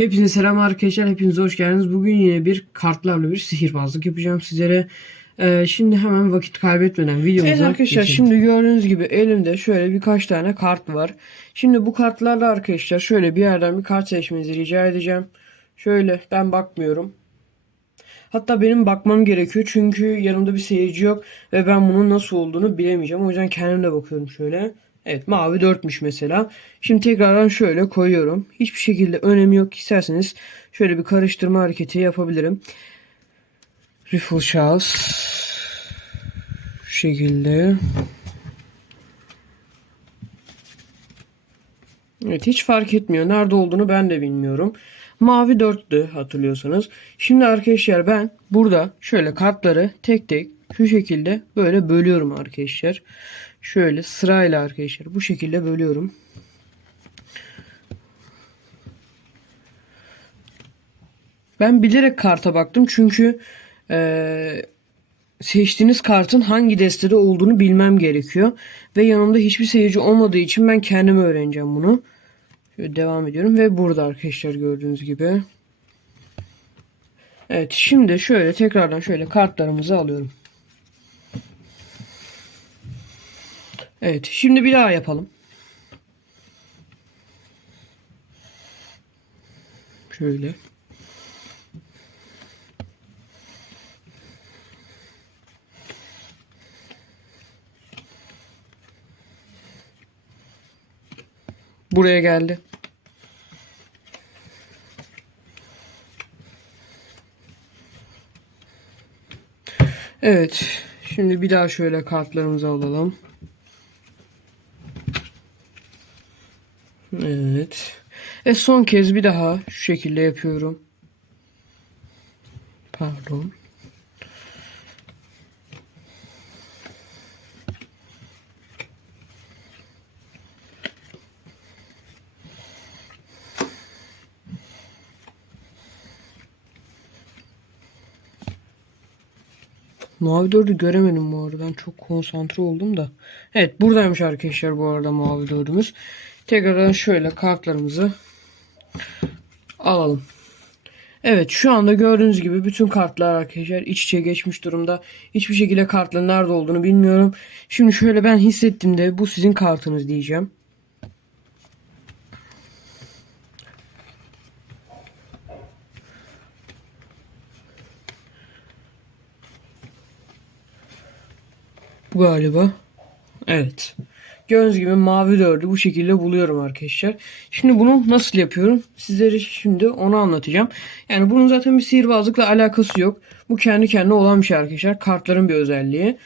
Hepinize selam arkadaşlar. Hepiniz hoş geldiniz. Bugün yine bir kartlarla bir sihirbazlık yapacağım sizlere. Ee, şimdi hemen vakit kaybetmeden videomuza Evet arkadaşlar geçelim. şimdi gördüğünüz gibi elimde şöyle birkaç tane kart var. Şimdi bu kartlarla arkadaşlar şöyle bir yerden bir kart seçmenizi rica edeceğim. Şöyle ben bakmıyorum. Hatta benim bakmam gerekiyor çünkü yanımda bir seyirci yok ve ben bunun nasıl olduğunu bilemeyeceğim. O yüzden kendim de bakıyorum şöyle. Evet mavi 4'müş mesela. Şimdi tekrardan şöyle koyuyorum. Hiçbir şekilde önemi yok. İsterseniz şöyle bir karıştırma hareketi yapabilirim. Riffle şahıs. Şu şekilde. Evet hiç fark etmiyor. Nerede olduğunu ben de bilmiyorum. Mavi 4'tü hatırlıyorsanız. Şimdi arkadaşlar ben burada şöyle kartları tek tek şu şekilde böyle bölüyorum arkadaşlar. Şöyle sırayla arkadaşlar bu şekilde bölüyorum. Ben bilerek karta baktım çünkü eee, seçtiğiniz kartın hangi destede olduğunu bilmem gerekiyor. Ve yanımda hiçbir seyirci olmadığı için ben kendim öğreneceğim bunu. Şöyle devam ediyorum ve burada arkadaşlar gördüğünüz gibi. Evet şimdi şöyle tekrardan şöyle kartlarımızı alıyorum. Evet şimdi bir daha yapalım. Şöyle. Buraya geldi. Evet. Şimdi bir daha şöyle kartlarımızı alalım. Evet. E son kez bir daha şu şekilde yapıyorum. Pardon. Mavi dördü göremedim bu arada. Ben çok konsantre oldum da. Evet buradaymış arkadaşlar bu arada mavi dördümüz. Tekrardan şöyle kartlarımızı alalım. Evet şu anda gördüğünüz gibi bütün kartlar arkadaşlar iç içe geçmiş durumda. Hiçbir şekilde kartların nerede olduğunu bilmiyorum. Şimdi şöyle ben hissettim de bu sizin kartınız diyeceğim. Bu galiba. Evet. Gördüğünüz gibi mavi dördü bu şekilde buluyorum arkadaşlar. Şimdi bunu nasıl yapıyorum? Sizlere şimdi onu anlatacağım. Yani bunun zaten bir sihirbazlıkla alakası yok. Bu kendi kendine olan bir şey arkadaşlar. Kartların bir özelliği.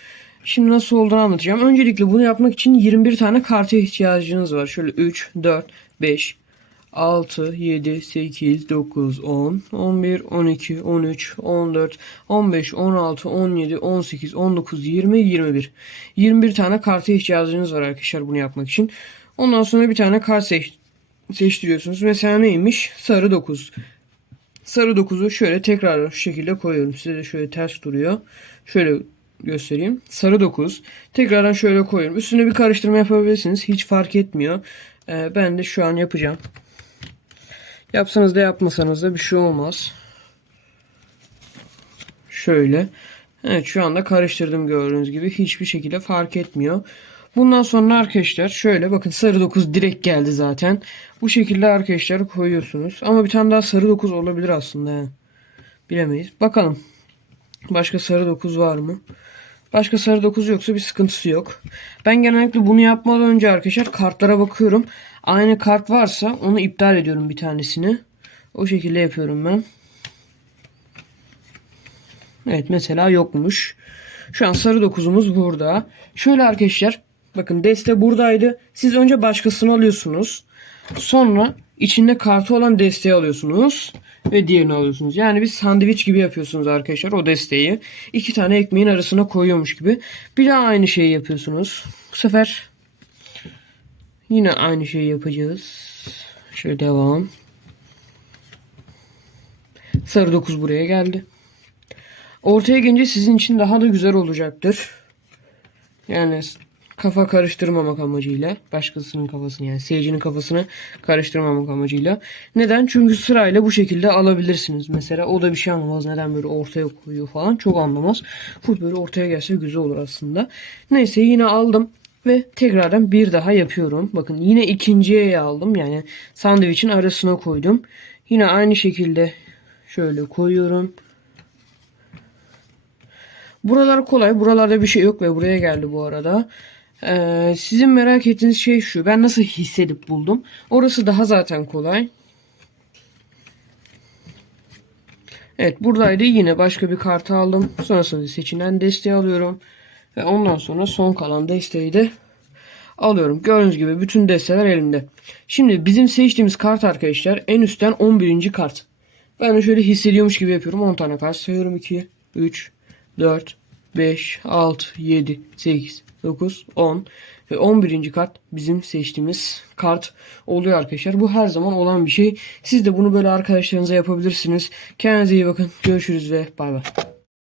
Şimdi nasıl olduğunu anlatacağım. Öncelikle bunu yapmak için 21 tane karta ihtiyacınız var. Şöyle 3, 4, 5, 6, 7, 8, 9, 10, 11, 12, 13, 14, 15, 16, 17, 18, 19, 20, 21. 21 tane karta ihtiyacınız var arkadaşlar bunu yapmak için. Ondan sonra bir tane kart seç, seçtiriyorsunuz. Mesela neymiş? Sarı 9. Sarı 9'u şöyle tekrar şu şekilde koyuyorum. Size de şöyle ters duruyor. Şöyle göstereyim. Sarı 9. Tekrardan şöyle koyuyorum. Üstüne bir karıştırma yapabilirsiniz. Hiç fark etmiyor. Ee, ben de şu an yapacağım. Yapsanız da yapmasanız da bir şey olmaz. Şöyle. Evet şu anda karıştırdım gördüğünüz gibi. Hiçbir şekilde fark etmiyor. Bundan sonra arkadaşlar şöyle bakın sarı 9 direkt geldi zaten. Bu şekilde arkadaşlar koyuyorsunuz. Ama bir tane daha sarı 9 olabilir aslında. Bilemeyiz. Bakalım. Başka sarı 9 var mı? Başka sarı 9 yoksa bir sıkıntısı yok. Ben genellikle bunu yapmadan önce arkadaşlar kartlara bakıyorum. Aynı kart varsa onu iptal ediyorum bir tanesini. O şekilde yapıyorum ben. Evet mesela yokmuş. Şu an sarı 9'umuz burada. Şöyle arkadaşlar bakın deste buradaydı. Siz önce başkasını alıyorsunuz. Sonra içinde kartı olan desteği alıyorsunuz. Ve diğerini alıyorsunuz. Yani bir sandviç gibi yapıyorsunuz arkadaşlar o desteği. İki tane ekmeğin arasına koyuyormuş gibi. Bir daha aynı şeyi yapıyorsunuz. Bu sefer yine aynı şeyi yapacağız. Şöyle devam. Sarı 9 buraya geldi. Ortaya gelince sizin için daha da güzel olacaktır. Yani kafa karıştırmamak amacıyla başkasının kafasını yani seyircinin kafasını karıştırmamak amacıyla. Neden? Çünkü sırayla bu şekilde alabilirsiniz. Mesela o da bir şey anlamaz. Neden böyle ortaya koyuyor falan çok anlamaz. Full böyle ortaya gelse güzel olur aslında. Neyse yine aldım ve tekrardan bir daha yapıyorum. Bakın yine ikinciye aldım. Yani sandviçin arasına koydum. Yine aynı şekilde şöyle koyuyorum. Buralar kolay. Buralarda bir şey yok ve buraya geldi bu arada. Ee, sizin merak ettiğiniz şey şu. Ben nasıl hissedip buldum? Orası daha zaten kolay. Evet buradaydı. Yine başka bir kartı aldım. Sonrasında seçilen desteği alıyorum. Ve ondan sonra son kalan desteği de alıyorum. Gördüğünüz gibi bütün desteler elimde. Şimdi bizim seçtiğimiz kart arkadaşlar en üstten 11. kart. Ben de şöyle hissediyormuş gibi yapıyorum. 10 tane kart sayıyorum. 2, 3, 4, 5, 6, 7, 8, 9, 10 ve 11. kart bizim seçtiğimiz kart oluyor arkadaşlar. Bu her zaman olan bir şey. Siz de bunu böyle arkadaşlarınıza yapabilirsiniz. Kendinize iyi bakın. Görüşürüz ve bay bay.